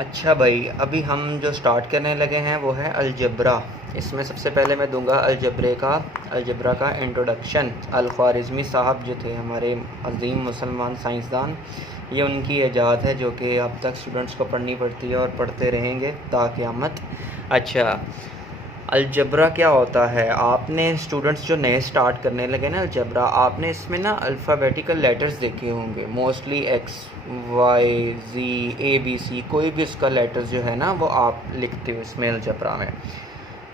अच्छा भाई, अभी हम जो स्टार्ट करने लगे हैं वो है अलजब्रा। इसमें सबसे पहले मैं दूंगा अलजब्रा का इंट्रोडक्शन। अल ख्वारिज़मी साहब जो थे हमारे अजीम मुसलमान साइंसदान, ये उनकी ईजाद है जो कि अब तक स्टूडेंट्स को पढ़नी पड़ती है और पढ़ते रहेंगे ता क़यामत। अच्छा, अलजब्रा क्या होता है? आपने स्टूडेंट्स जो नए स्टार्ट करने लगे ना अलजब्रा, आपने इसमें ना अल्फ़ाबेटिकल लेटर्स देखे होंगे, mostly X Y Z A B C, कोई भी उसका लेटर्स जो है ना वो आप लिखते हो इसमें अलजब्रा में।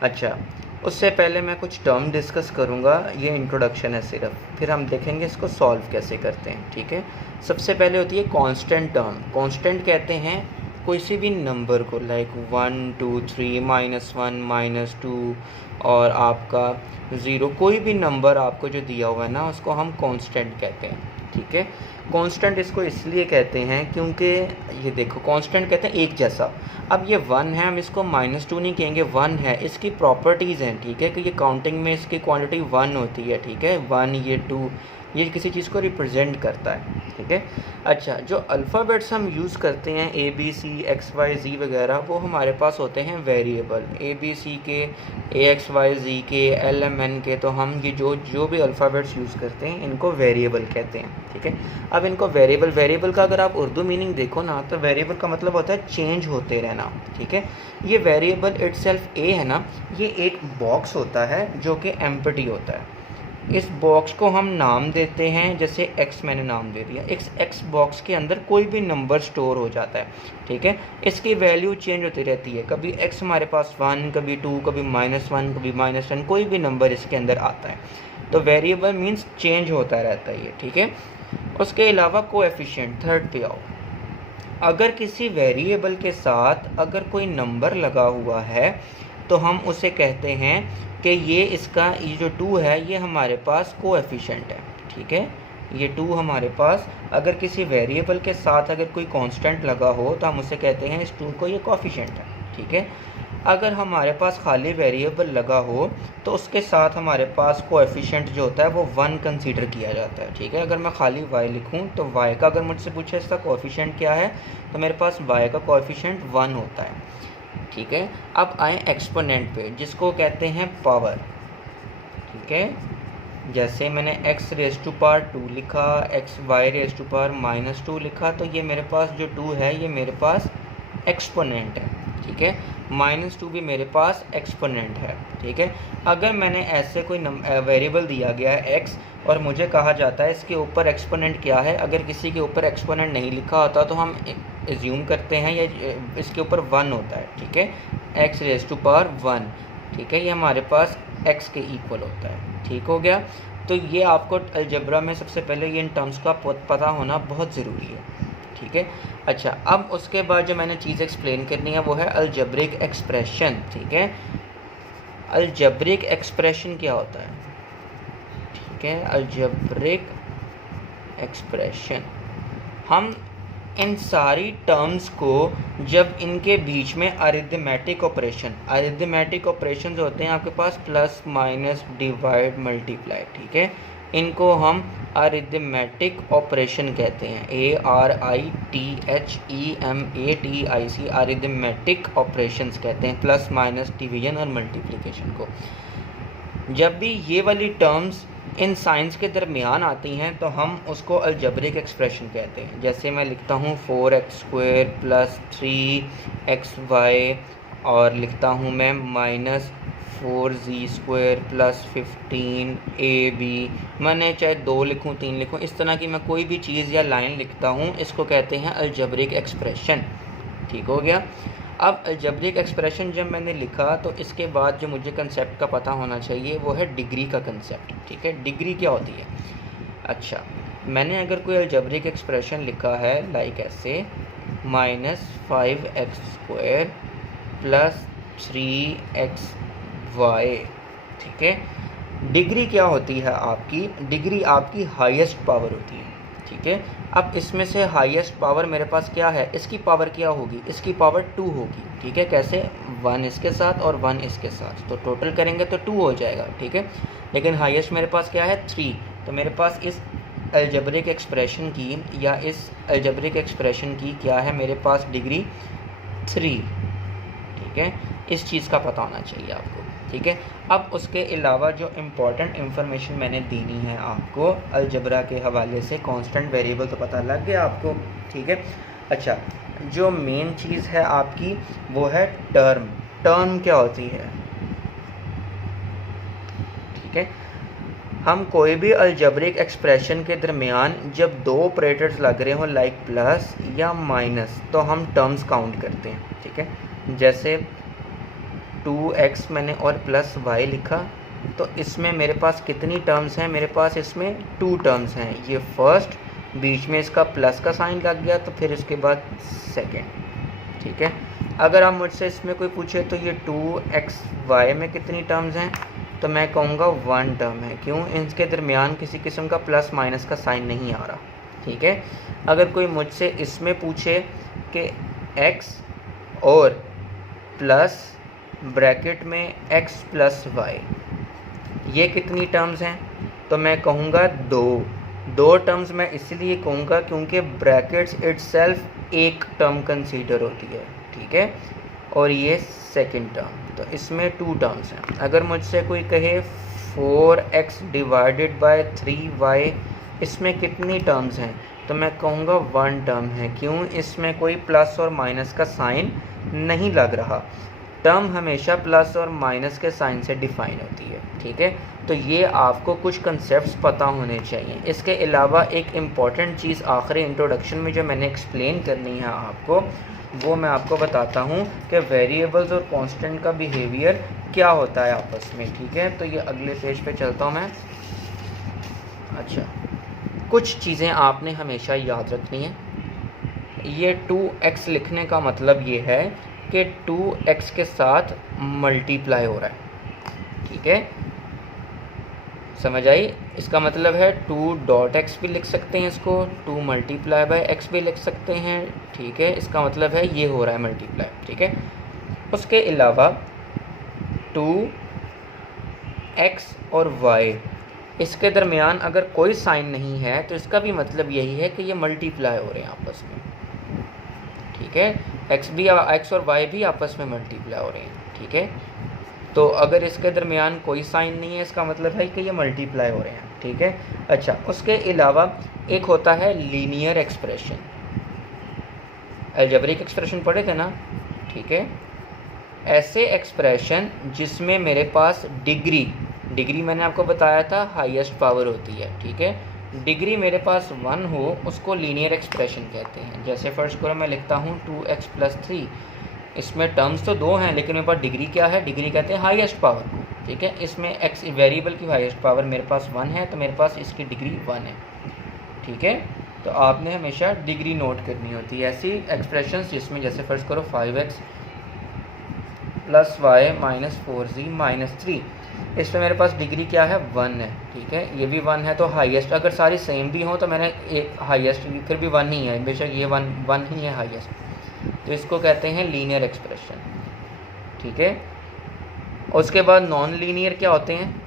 अच्छा, उससे पहले मैं कुछ टर्म डिस्कस करूँगा, ये इंट्रोडक्शन है सिर्फ, फिर हम देखेंगे इसको सॉल्व कैसे करते हैं। ठीक है, सबसे पहले होती है कांस्टेंट टर्म। कांस्टेंट कहते हैं कोई सी भी नंबर को, लाइक 1 2 3 -1 -2 और आपका 0, कोई भी नंबर आपको जो दिया हुआ है ना उसको हम कांस्टेंट कहते हैं। ठीक है, कांस्टेंट इसको इसलिए कहते हैं क्योंकि ये देखो, कांस्टेंट कहते हैं एक जैसा। अब ये 1 है, हम इसको -2 नहीं कहेंगे, 1 है, इसकी प्रॉपर्टीज़ हैं। ठीक है, कि ये काउंटिंग में इसकी क्वांटिटी 1 होती है। ठीक है, 1, ये 2, ये किसी चीज़ को रिप्रेजेंट करता है। ठीक है, अच्छा, जो अल्फ़ाबेट्स हम यूज़ करते हैं A B C X Y Z वगैरह, वो हमारे पास होते हैं वेरिएबल। ए बी सी के, ए एक्स वाई ज़ी के, एल एम एन के, तो हम ये जो भी अल्फ़ाबेट्स यूज़ करते हैं इनको वेरिएबल कहते हैं। ठीक है, अब इनको वेरिएबल का अगर आप उर्दू मीनिंग देखो ना, तो वेरिएबल का मतलब होता है चेंज होते रहना। ठीक है, ये वेरिएबल इटसेल्फ ए है ना, ये एक बॉक्स होता है जो कि एम्प्टी होता है। इस बॉक्स को हम नाम देते हैं, जैसे x मैंने नाम दे दिया। x बॉक्स के अंदर कोई भी नंबर स्टोर हो जाता है। ठीक है, इसकी वैल्यू चेंज होती रहती है, कभी x हमारे पास 1, कभी 2, कभी -1, कभी -10, कोई भी नंबर इसके अंदर आता है। तो वेरिएबल मीन्स चेंज होता रहता है ये। ठीक है, उसके अलावा कोएफिशिएंट, थर्ड पे आओ। अगर किसी वेरिएबल के साथ अगर कोई नंबर लगा हुआ है तो हम उसे कहते हैं कि ये जो 2 है ये हमारे पास कोएफिशिएंट है। ठीक है, ये 2 हमारे पास, अगर किसी वेरिएबल के साथ अगर कोई कांस्टेंट लगा हो तो हम उसे कहते हैं इस 2 को ये कोएफिशिएंट है। ठीक है, अगर हमारे पास खाली वेरिएबल लगा हो तो उसके साथ हमारे पास कोएफिशिएंट जो होता है वो 1 कंसीडर किया जाता है। ठीक है, अगर मैं खाली y लिखूं तो y का अगर मुझसे पूछे इसका कोएफिशिएंट क्या है, तो मेरे पास y का कोएफिशिएंट 1 होता है। ठीक है, अब आए एक्सपोनेंट पे, जिसको कहते हैं पावर। ठीक है, जैसे मैंने x⁻2 लिखा, xy⁻2 लिखा, तो ये मेरे पास जो 2 है ये मेरे पास एक्सपोनेंट है। ठीक है, -2 भी मेरे पास एक्सपोनेंट है। ठीक है, अगर मैंने ऐसे कोई वेरिएबल दिया गया है x और मुझे कहा जाता है इसके ऊपर एक्सपोनेंट क्या है, अगर किसी के ऊपर एक्सपोनेंट नहीं लिखा होता तो हम एज्यूम करते हैं ये इसके ऊपर 1 होता है। ठीक है, x⁻1। ठीक है, ये हमारे पास x के इक्वल होता है। ठीक हो गया, तो ये आपको अलजब्रा में सबसे पहले ये इन टर्म्स का पता होना बहुत ज़रूरी है। ठीक है, अच्छा, अब उसके बाद जो मैंने चीज़ एक्सप्लेन करनी है वो है अलजब्रिक एक्सप्रेशन। ठीक है, अलजब्रिक एक्सप्रेशन क्या होता है? ठीक है, अलजब्रिक एक्सप्रेशन, हम इन सारी टर्म्स को जब इनके बीच में अरिथमेटिक ऑपरेशन होते हैं आपके पास, प्लस माइनस डिवाइड मल्टीप्लाई। ठीक है, इनको हम अरिथमेटिक ऑपरेशन कहते हैं, ARITHEMATIC, अरिथमेटिक ऑपरेशंस कहते हैं, प्लस माइनस डिवीजन और मल्टीप्लिकेशन को। जब भी ये वाली टर्म्स इन साइंस के दरमियान आती हैं तो हम उसको अलजब्रिक एक्सप्रेशन कहते हैं। जैसे मैं लिखता हूँ 4x² + 3xy, और लिखता हूँ मैं -4z² + 15ab, मैंने चाहे 2 लिखूँ 3 लिखूँ, इस तरह की मैं कोई भी चीज़ या लाइन लिखता हूँ, इसको कहते हैं अलजब्रिक एक्सप्रेशन। ठीक हो गया, अब अलजब्रिक एक्सप्रेशन जब मैंने लिखा तो इसके बाद जो मुझे कंसेप्ट का पता होना चाहिए वो है डिग्री का कंसेप्ट। ठीक है, डिग्री क्या होती है? अच्छा, मैंने अगर कोई अलजब्रिक एक्सप्रेशन लिखा है लाइक ऐसे -5x² + 3xy। ठीक है, डिग्री क्या होती है आपकी? डिग्री आपकी हाईएस्ट पावर होती है। ठीक है, अब इसमें से हाईएस्ट पावर मेरे पास क्या है, इसकी पावर क्या होगी? इसकी पावर 2 होगी। ठीक है, कैसे? 1 इसके साथ और 1 इसके साथ, तो टोटल करेंगे तो 2 हो जाएगा। ठीक है, लेकिन हाईएस्ट मेरे पास क्या है? 3। तो मेरे पास इस अलजब्रिक एक्सप्रेशन की क्या है मेरे पास डिग्री 3, ठीक है, इस चीज़ का पता होना चाहिए आपको, ठीक है। अब उसके अलावा जो इम्पोर्टेंट इन्फॉर्मेशन मैंने देनी है आपको अलजबरा के हवाले से, कांस्टेंट वेरिएबल तो पता लग गया आपको, ठीक है। अच्छा, जो मेन चीज़ है आपकी वो है टर्म। टर्म क्या होती है, ठीक है। हम कोई भी अलजबरिक एक्सप्रेशन के दरमियान जब दो ऑपरेटर्स लग रहे हों लाइक प्लस या माइनस, तो हम टर्म्स काउंट करते हैं, ठीक है। जैसे 2x मैंने और प्लस y लिखा, तो इसमें मेरे पास कितनी टर्म्स हैं, मेरे पास इसमें 2 टर्म्स हैं। ये फर्स्ट, बीच में इसका प्लस का साइन लग गया, तो फिर इसके बाद सेकंड, ठीक है। अगर आप मुझसे इसमें कोई पूछे तो ये 2xy में कितनी टर्म्स हैं, तो मैं कहूँगा 1 टर्म है। क्यों, इनके दरमियान किसी किस्म का प्लस माइनस का साइन नहीं आ रहा, ठीक है। अगर कोई मुझसे इसमें पूछे कि x और प्लस ब्रैकेट में x प्लस वाई ये कितनी टर्म्स हैं, तो मैं कहूँगा 2 टर्म्स। मैं इसलिए कहूँगा क्योंकि ब्रैकेट्स इटसेल्फ एक टर्म कंसीडर होती है, ठीक है, और ये सेकंड टर्म, तो इसमें 2 टर्म्स हैं। अगर मुझसे कोई कहे 4x डिवाइडेड बाय 3y इसमें कितनी टर्म्स हैं, तो मैं कहूँगा 1 टर्म है। क्यों, इसमें कोई प्लस और माइनस का साइन नहीं लग रहा। टर्म हमेशा प्लस और माइनस के साइन से डिफाइन होती है, ठीक है। तो ये आपको कुछ कंसेप्ट्स पता होने चाहिए। इसके अलावा एक इम्पॉर्टेंट चीज़ आखिरी इंट्रोडक्शन में जो मैंने एक्सप्लेन करनी है आपको, वो मैं आपको बताता हूँ कि वेरिएबल्स और कांस्टेंट का बिहेवियर क्या होता है आपस में, ठीक है। तो ये अगले पेज पे चलता हूँ मैं। अच्छा, कुछ चीज़ें आपने हमेशा याद रखनी है। ये 2x लिखने का मतलब ये है कि 2x के साथ मल्टीप्लाई हो रहा है, ठीक है, समझ आई। इसका मतलब है 2.x भी लिख सकते हैं, इसको 2 मल्टीप्लाई बाय x भी लिख सकते हैं, ठीक है। इसका मतलब है ये हो रहा है मल्टीप्लाई, ठीक है। उसके अलावा 2x और y इसके दरमियान अगर कोई साइन नहीं है, तो इसका भी मतलब यही है कि ये मल्टीप्लाई हो रहे हैं आपस में, ठीक है। x और y भी आपस में मल्टीप्लाई हो रहे हैं, ठीक है। तो अगर इसके दरमियान कोई साइन नहीं है, इसका मतलब है कि ये मल्टीप्लाई हो रहे हैं, ठीक है। अच्छा, उसके अलावा एक होता है लीनियर एक्सप्रेशन। अलजेब्रिक एक्सप्रेशन पढ़े थे ना, ठीक है। ऐसे एक्सप्रेशन जिसमें मेरे पास डिग्री मैंने आपको बताया था हाईएस्ट पावर होती है, ठीक है। डिग्री मेरे पास 1 हो, उसको लीनियर एक्सप्रेशन कहते हैं। जैसे फर्स्ट करो मैं लिखता हूँ 2x + 3, इसमें टर्म्स तो 2 हैं, लेकिन मेरे पास डिग्री क्या है, डिग्री कहते हैं हाईएस्ट पावर को, ठीक है। इसमें x वेरिएबल की हाईएस्ट पावर मेरे पास 1 है, तो मेरे पास इसकी डिग्री 1 है, ठीक है। तो आपने हमेशा डिग्री नोट करनी होती है। ऐसी एक्सप्रेशंस जिसमें जैसे फर्स्ट करो 5x + y - 4z - 3, इसमें मेरे पास डिग्री क्या है, 1 है, ठीक है। ये भी 1 है, तो हाईएस्ट अगर सारी सेम भी हो तो मैंने एक हाईएस्ट फिर भी 1 ही है, बेशक ये 1 ही है हाईएस्ट, तो इसको कहते हैं लीनियर एक्सप्रेशन, ठीक है। उसके बाद नॉन लीनियर क्या होते हैं,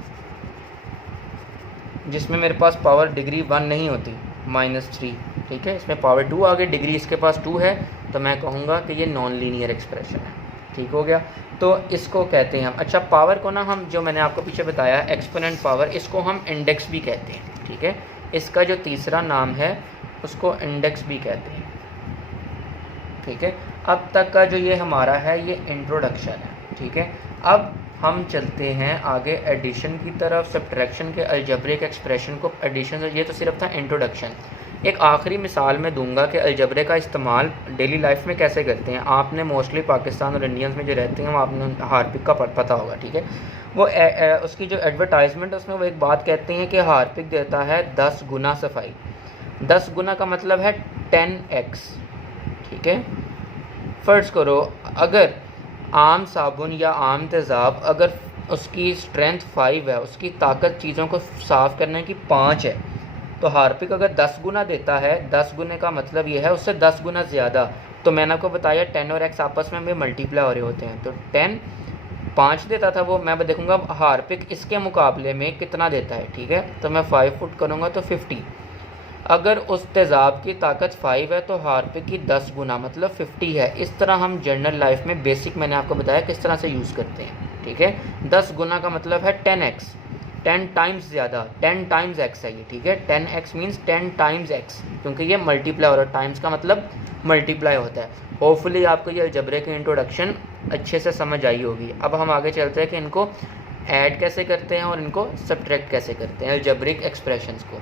जिसमें मेरे पास पावर डिग्री 1 नहीं होती, -3, ठीक है। इसमें पावर 2 आ गई, डिग्री इसके पास 2 है, तो मैं कहूँगा कि ये नॉन लीनियर एक्सप्रेशन है, ठीक हो गया। तो इसको कहते हैं हम, अच्छा पावर को ना हम, जो मैंने आपको पीछे बताया एक्सपोनेंट पावर, इसको हम इंडेक्स भी कहते हैं, ठीक है। इसका जो तीसरा नाम है उसको इंडेक्स भी कहते हैं, ठीक है। अब तक का जो ये हमारा है ये इंट्रोडक्शन है, ठीक है। अब हम चलते हैं आगे एडिशन की तरफ, सब्ट्रैक्शन के अलजेब्रिक एक्सप्रेशन को एडिशन, ये तो सिर्फ था इंट्रोडक्शन। एक आखिरी मिसाल मैं दूंगा कि अलजेब्रे का इस्तेमाल डेली लाइफ में कैसे करते हैं। आपने मोस्टली पाकिस्तान और इंडियंस में जो रहते हैं वो आपने हार्पिक का पता होगा, ठीक है। वो उसकी जो एडवर्टाइजमेंट उसमें वो एक बात कहते हैं कि हार्पिक देता है 10 गुना सफाई। 10 गुना का मतलब है 10x, ठीक है। फ़र्ज़ करो अगर आम साबुन या आम तेज़ाब अगर उसकी स्ट्रेंथ 5 है, उसकी ताकत चीज़ों को साफ़ करने की 5 है, तो हार्पिक अगर 10 गुना देता है, 10 गुने का मतलब ये है उससे 10 गुना ज़्यादा। तो मैंने आपको बताया 10 और x आपस में भी मल्टीप्लाई हो रहे होते हैं, तो 10 5 देता था वो, मैं देखूँगा हार्पिक इसके मुकाबले में कितना देता है, ठीक है। तो मैं 5 फुट करूँगा तो 50। अगर उस तेज़ाब की ताकत 5 है तो हार्पिक की 10 गुना मतलब 50 है। इस तरह हम जनरल लाइफ में बेसिक मैंने आपको बताया किस तरह से यूज़ करते हैं, ठीक है। 10 गुना का मतलब है 10x, 10 टाइम्स ज़्यादा, 10 टाइम्स x है ये, ठीक है। 10x मीन्स 10 टाइम्स x, क्योंकि ये मल्टीप्लाई हो रहा है, टाइम्स का मतलब मल्टीप्लाई होता है। होपफुली आपको ये अलजेब्रा की इंट्रोडक्शन अच्छे से समझ आई होगी। अब हम आगे चलते हैं कि इनको ऐड कैसे करते हैं और इनको सब्ट्रैक्ट कैसे करते हैं अलजेब्रिक एक्सप्रेशंस को।